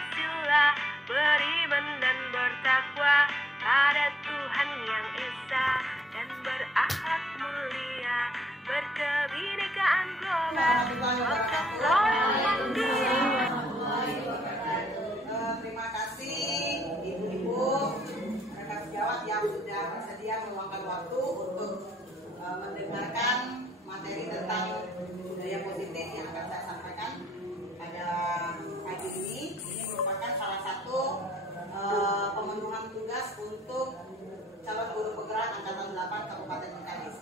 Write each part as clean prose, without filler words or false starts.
berhasillah beriman dan bertakwa pada Tuhan yang Esa, dan berakhlak mulia, berkebinekaan global. Terima kasih ibu-ibu rekan sejawat yang sudah bersedia meluangkan waktu untuk mendengarkan materi tentang budaya positif yang akan saya sampaikan pada pagi ini. Ini merupakan salah satu pemenuhan tugas untuk calon guru penggerak angkatan 8 Kabupaten Bengkalis.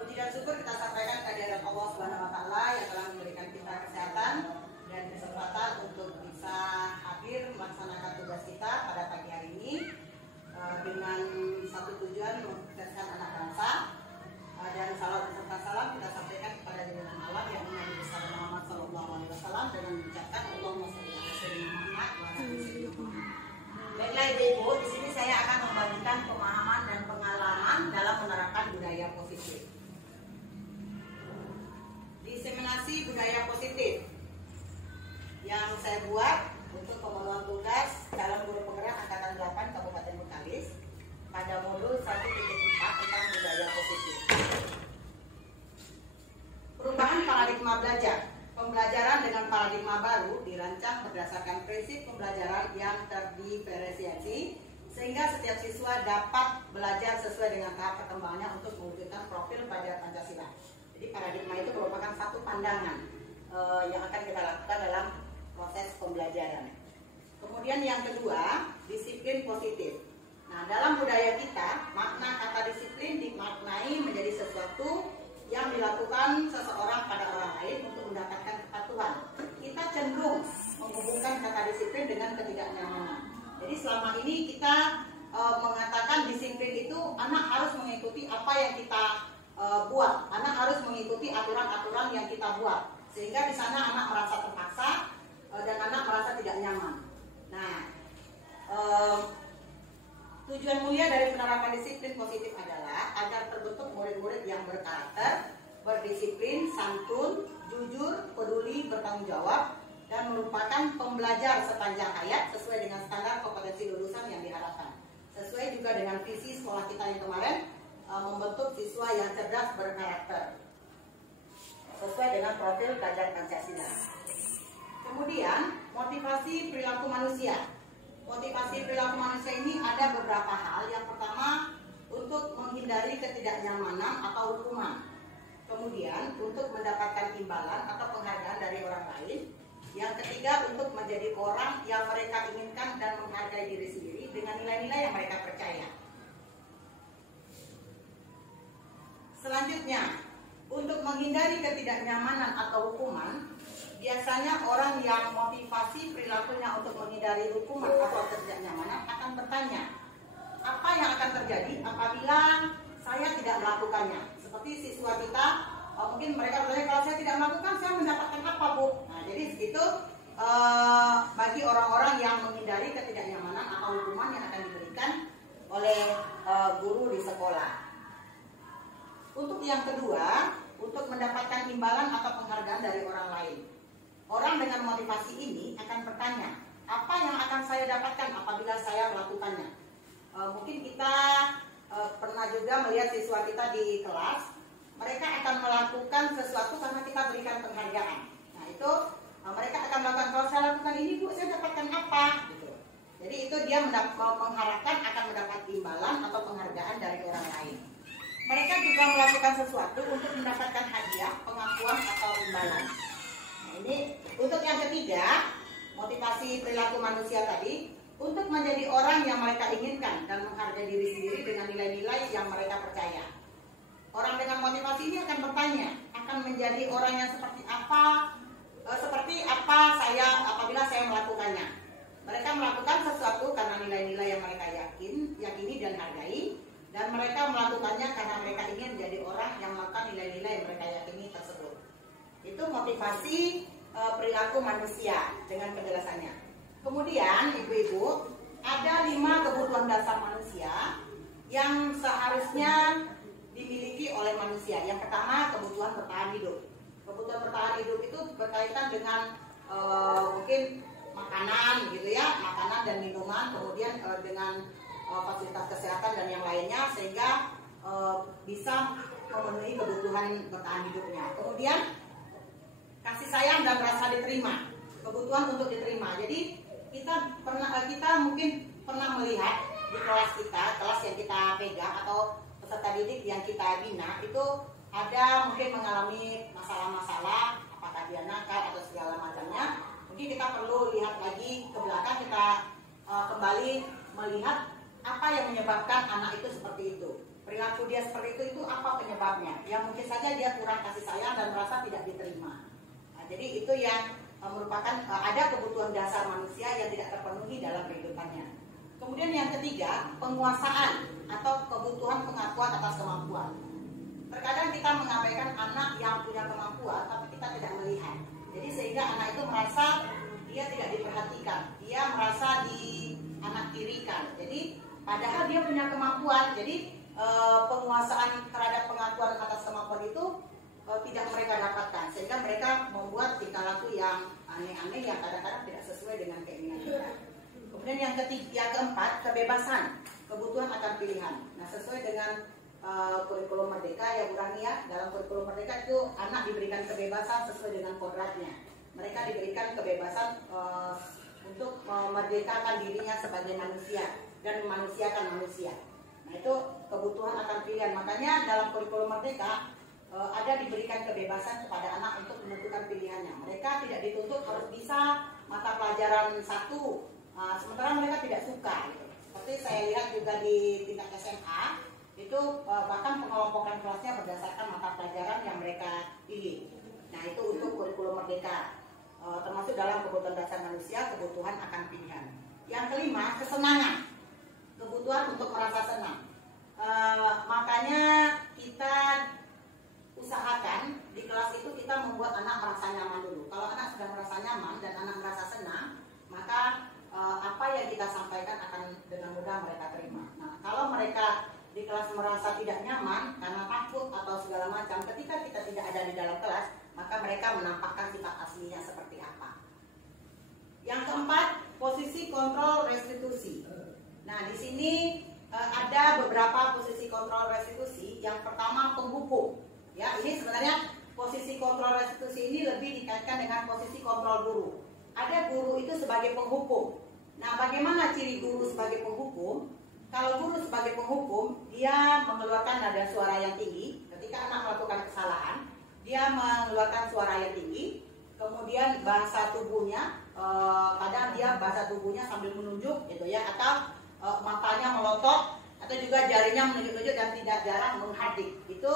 Puji dan syukur kita sampaikan kehadirat Allah Subhanahu wa taala yang telah memberikan kita kesehatan dan kesempatan untuk bisa hadir melaksanakan tugas kita pada pagi hari ini dengan satu tujuan mensukseskan anak bangsa. Dan salam serta salam kita sampaikan kepada junjungan Allah yang Nabi besar Muhammad Sallallahu Alaihi Wasallam dengan mengucapkan Allahumma sholli ala sayyidina Muhammad wa ala ali sayyidina Muhammad. Baiklah ibu, di sini saya akan membagikan pemahaman dan pengalaman dalam menerapkan budaya positif. Diseminasi budaya positif yang saya buat untuk pemenuhan tugas dalam guru penggerak angkatan 8 Kabupaten Bengkalis pada modul 1.4 tentang budaya positif. Perubahan paradigma belajar. Pembelajaran dengan paradigma baru dirancang berdasarkan prinsip pembelajaran yang terdiferensiasi sehingga setiap siswa dapat belajar sesuai dengan tahap perkembangannya untuk mewujudkan profil pelajar Pancasila. Jadi paradigma itu merupakan satu pandangan yang akan kita lakukan dalam proses pembelajaran. Kemudian yang kedua, disiplin positif. Nah, dalam budaya kita, makna kata disiplin dimaknai menjadi sesuatu yang dilakukan seseorang pada orang lain untuk mendapatkan kepatuhan. Kita cenderung menghubungkan kata disiplin dengan ketidaknyamanan. Jadi selama ini kita mengatakan disiplin itu anak harus mengikuti apa yang kita buat. Anak harus mengikuti aturan-aturan yang kita buat. Sehingga di sana anak merasa terpaksa dan anak merasa tidak nyaman. Nah, tujuan mulia dari penerapan disiplin positif adalah agar terbentuk murid-murid yang berkarakter, berdisiplin, santun, jujur, peduli, bertanggung jawab, dan merupakan pembelajar sepanjang hayat sesuai dengan standar kompetensi lulusan yang diharapkan. Sesuai juga dengan visi sekolah kita yang kemarin, membentuk siswa yang cerdas berkarakter sesuai dengan profil pelajar Pancasila. Kemudian, motivasi perilaku manusia. Motivasi perilaku manusia ini ada beberapa hal. Yang pertama, untuk menghindari ketidaknyamanan atau hukuman. Kemudian, untuk mendapatkan imbalan atau penghargaan dari orang lain. Yang ketiga, untuk menjadi orang yang mereka inginkan dan menghargai diri sendiri dengan nilai-nilai yang mereka percaya. Selanjutnya, untuk menghindari ketidaknyamanan atau hukuman, biasanya orang yang motivasi perilakunya untuk menghindari hukuman atau ketidaknyamanan akan bertanya, apa yang akan terjadi apabila saya tidak melakukannya? Seperti siswa kita, mungkin mereka bertanya, kalau saya tidak melakukan, saya mendapatkan apa, Bu? Nah, jadi itu bagi orang-orang yang menghindari ketidaknyamanan atau hukuman yang akan diberikan oleh guru di sekolah. Untuk yang kedua, untuk mendapatkan imbalan atau penghargaan dari orang lain. Orang dengan motivasi ini akan bertanya, apa yang akan saya dapatkan apabila saya melakukannya? Mungkin kita pernah juga melihat siswa kita di kelas, mereka akan melakukan sesuatu karena kita berikan penghargaan. Nah itu mereka akan melakukan, kalau saya lakukan ini Bu, saya dapatkan apa? Gitu. Jadi itu dia mengharapkan akan mendapat imbalan atau penghargaan dari orang lain. Mereka juga melakukan sesuatu untuk mendapatkan hadiah, pengakuan atau imbalan. Nah, ini untuk yang ketiga, motivasi perilaku manusia tadi, untuk menjadi orang yang mereka inginkan dan menghargai diri sendiri dengan nilai-nilai yang mereka percaya. Orang dengan motivasi ini akan bertanya, akan menjadi orang yang seperti apa saya apabila saya melakukannya. Mereka melakukan sesuatu karena nilai-nilai yang mereka yakini dan hargai. Dan mereka melakukannya karena mereka ingin menjadi orang yang melakukan nilai-nilai yang mereka yakini tersebut. Itu motivasi perilaku manusia dengan penjelasannya. Kemudian ibu-ibu, ada 5 kebutuhan dasar manusia yang seharusnya dimiliki oleh manusia. Yang pertama, kebutuhan bertahan hidup. Kebutuhan bertahan hidup berkaitan dengan mungkin makanan gitu ya, makanan dan minuman, kemudian dengan fasilitas kesehatan dan yang lainnya, sehingga bisa memenuhi kebutuhan bertahan hidupnya. Kemudian kasih sayang dan rasa diterima, kebutuhan untuk diterima. Jadi kita mungkin pernah melihat di kelas kita, kelas yang kita pegang atau peserta didik yang kita bina itu ada mungkin mengalami masalah-masalah, apakah dia nakal atau segala macamnya. Mungkin kita perlu lihat lagi ke belakang, kita kembali melihat apa yang menyebabkan anak itu seperti itu. Perilaku dia seperti itu apa penyebabnya? Ya mungkin saja dia kurang kasih sayang dan merasa tidak diterima. Nah, jadi itu yang merupakan ada kebutuhan dasar manusia yang tidak terpenuhi dalam kehidupannya. Kemudian yang ketiga, penguasaan atau kebutuhan pengakuan atas kemampuan. Terkadang kita mengabaikan anak yang punya kemampuan, tapi kita tidak melihat. Jadi sehingga anak itu merasa dia tidak diperhatikan, dia merasa dianaktirikan. Jadi padahal dia punya kemampuan. Jadi penguasaan terhadap pengakuan atas kemampuan itu tidak mereka dapatkan, sehingga mereka membuat tingkah laku yang aneh-aneh yang kadang-kadang tidak sesuai dengan keinginan kita. Kemudian yang keempat, kebebasan, kebutuhan akan pilihan. Nah, sesuai dengan kurikulum Merdeka ya Bu Rani ya, dalam kurikulum Merdeka itu anak diberikan kebebasan sesuai dengan kodratnya. Mereka diberikan kebebasan untuk memerdekakan dirinya sebagai manusia dan memanusiakan manusia. Nah, itu kebutuhan akan pilihan. Makanya dalam kurikulum Merdeka ada diberikan kebebasan kepada anak untuk menentukan pilihannya. Mereka tidak dituntut harus bisa mata pelajaran satu, sementara mereka tidak suka. Gitu. Seperti saya lihat juga di tingkat SMA, itu bahkan pengelompokan kelasnya berdasarkan mata pelajaran yang mereka pilih. Nah, itu untuk kurikulum Merdeka, termasuk dalam kebutuhan dasar manusia, kebutuhan akan pilihan. Yang kelima, kesenangan, kebutuhan untuk merasa senang. Makanya kita usahakan di kelas itu kita membuat anak merasa nyaman dulu. Kalau anak sudah merasa nyaman dan anak merasa senang, maka apa yang kita sampaikan akan dengan mudah mereka terima. Nah, kalau mereka di kelas merasa tidak nyaman karena takut atau segala macam, ketika kita tidak ada di dalam kelas, maka mereka menampakkan sifat aslinya seperti apa. Yang keempat, posisi kontrol restitusi. Nah, di sini ada beberapa posisi kontrol restitusi. Yang pertama, penghukum. Ya, ini sebenarnya posisi kontrol restitusi ini lebih dikaitkan dengan posisi kontrol guru. Ada guru itu sebagai penghukum. Nah, bagaimana ciri guru sebagai penghukum? Kalau guru sebagai penghukum, dia mengeluarkan nada suara yang tinggi. Ketika anak melakukan kesalahan, dia mengeluarkan suara yang tinggi. Kemudian bahasa tubuhnya, kadang dia bahasa tubuhnya sambil menunjuk, gitu ya, atau matanya melotot, atau juga jarinya menunjuk-nunjuk dan tidak jarang menghadik. Itu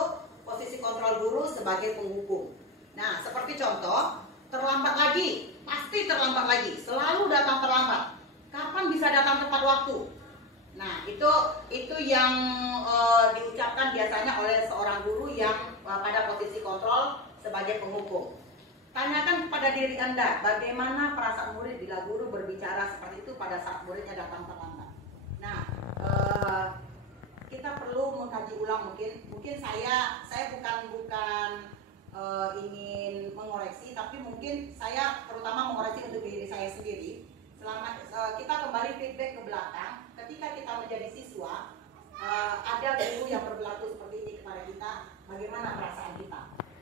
posisi kontrol guru sebagai penghukum. Nah, seperti contoh, terlambat lagi, pasti terlambat lagi, selalu datang terlambat. Kapan bisa datang tepat waktu? Nah, itu yang diucapkan biasanya oleh seorang guru yang pada posisi kontrol sebagai penghukum. Tanyakan kepada diri Anda, bagaimana perasaan murid bila guru berbicara seperti itu pada saat muridnya datang terlambat. Nah, kita perlu mengkaji ulang. Mungkin saya bukan ingin mengoreksi, tapi mungkin saya terutama mengoreksi untuk diri saya sendiri. Selama kita kembali feedback ke belakang, ketika kita menjadi siswa, ada guru yang berlaku seperti ini kepada kita, bagaimana perasaan kita.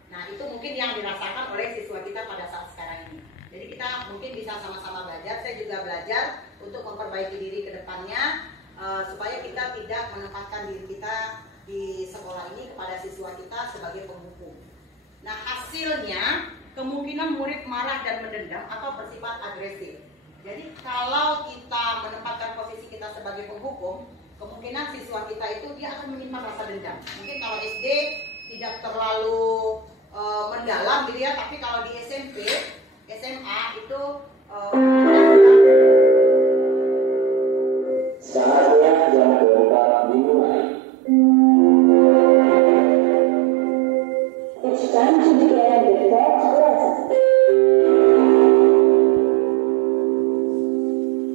Nah, itu mungkin yang dirasakan oleh siswa kita pada saat sekarang ini. Jadi kita mungkin bisa sama-sama belajar. Saya juga belajar untuk memperbaiki diri ke depannya, supaya kita tidak menempatkan diri kita di sekolah ini kepada siswa kita sebagai penghukum. Nah, hasilnya kemungkinan murid marah dan mendendam atau bersifat agresif. Jadi kalau kita menempatkan posisi kita sebagai penghukum, kemungkinan siswa kita itu dia akan menyimpan rasa dendam. Mungkin kalau SD tidak terlalu mendalam gitu ya, tapi kalau di SMP, SMA itu saatnya jam berita dimulai. It's time to begin the first lesson.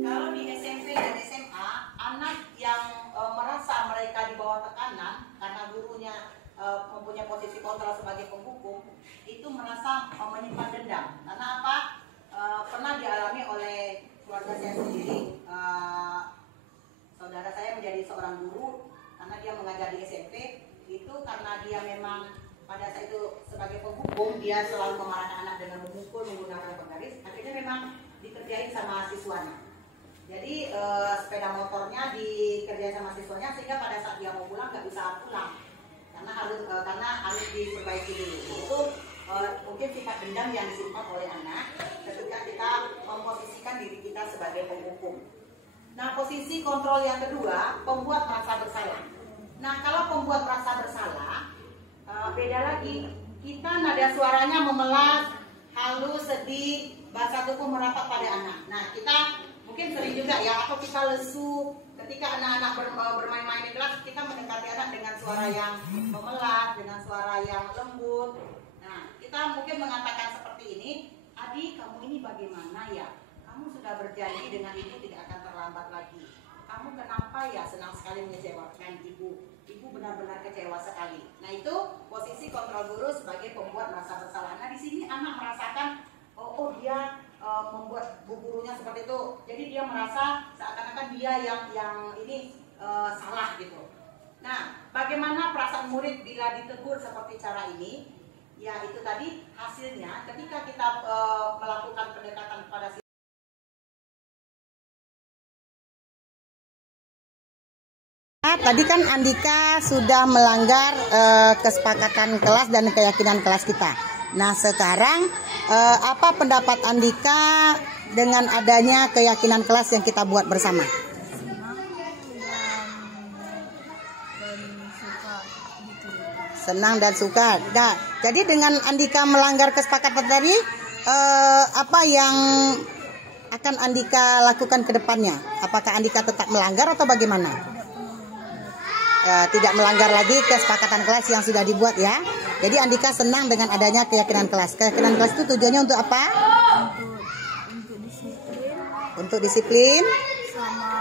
Kalau di SMP dan SMA, anak yang merasa mereka di bawah tekanan karena gurunya mempunyai posisi kontrol sebagai penghukum, itu merasa menyimpan dendam. karena dia memang pada saat itu sebagai penghukum dia selalu memarahkan anak dengan memukul menggunakan penggaris, akhirnya memang dikerjain sama siswanya. Jadi sepeda motornya dikerjain sama siswanya sehingga pada saat dia mau pulang nggak bisa pulang karena harus diperbaiki dulu. Itu mungkin sifat dendam yang disimpan oleh anak ketika kita memposisikan diri kita sebagai penghukum. Nah, posisi kontrol yang kedua, pembuat merasa bersalah. Nah, kalau pembuat merasa bersalah, beda lagi. Kita nada suaranya memelas, halus, sedih, bahasa tubuh merapat pada anak. Nah, kita mungkin sering juga ya, atau kita lesu. Ketika anak-anak bermain-main di kelas, kita mendekati anak dengan suara yang memelas, dengan suara yang lembut. Nah, kita mungkin mengatakan seperti ini, "Adik, kamu ini bagaimana ya? Kamu sudah berjanji dengan ibu tidak akan terlambat lagi. Kamu kenapa ya senang sekali mengecewakan ibu? Ibu benar-benar kecewa sekali." Nah, itu posisi kontrol guru sebagai pembuat merasa bersalah. Nah, di sini anak merasakan dia membuat bu gurunya seperti itu. Jadi dia merasa seakan-akan dia yang ini salah gitu. Nah, bagaimana perasaan murid bila ditegur seperti cara ini? Ya, itu tadi hasilnya ketika kita melakukan pendekatan pada tadi kan Andika sudah melanggar kesepakatan kelas dan keyakinan kelas kita. Nah, sekarang apa pendapat Andika dengan adanya keyakinan kelas yang kita buat bersama? Senang dan suka. Nah, jadi dengan Andika melanggar kesepakatan tadi, apa yang akan Andika lakukan ke depannya? Apakah Andika tetap melanggar atau bagaimana? Tidak melanggar lagi kesepakatan kelas yang sudah dibuat ya. Jadi Andika senang dengan adanya keyakinan kelas. Keyakinan kelas itu tujuannya untuk apa? Untuk disiplin. Untuk disiplin. Sama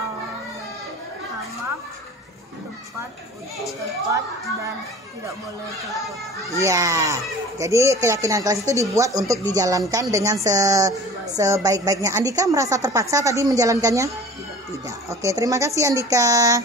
tepat dan tidak boleh terpotong. Iya. Jadi keyakinan kelas itu dibuat untuk dijalankan dengan sebaik-baiknya. Andika merasa terpaksa tadi menjalankannya? Tidak. Oke, terima kasih Andika.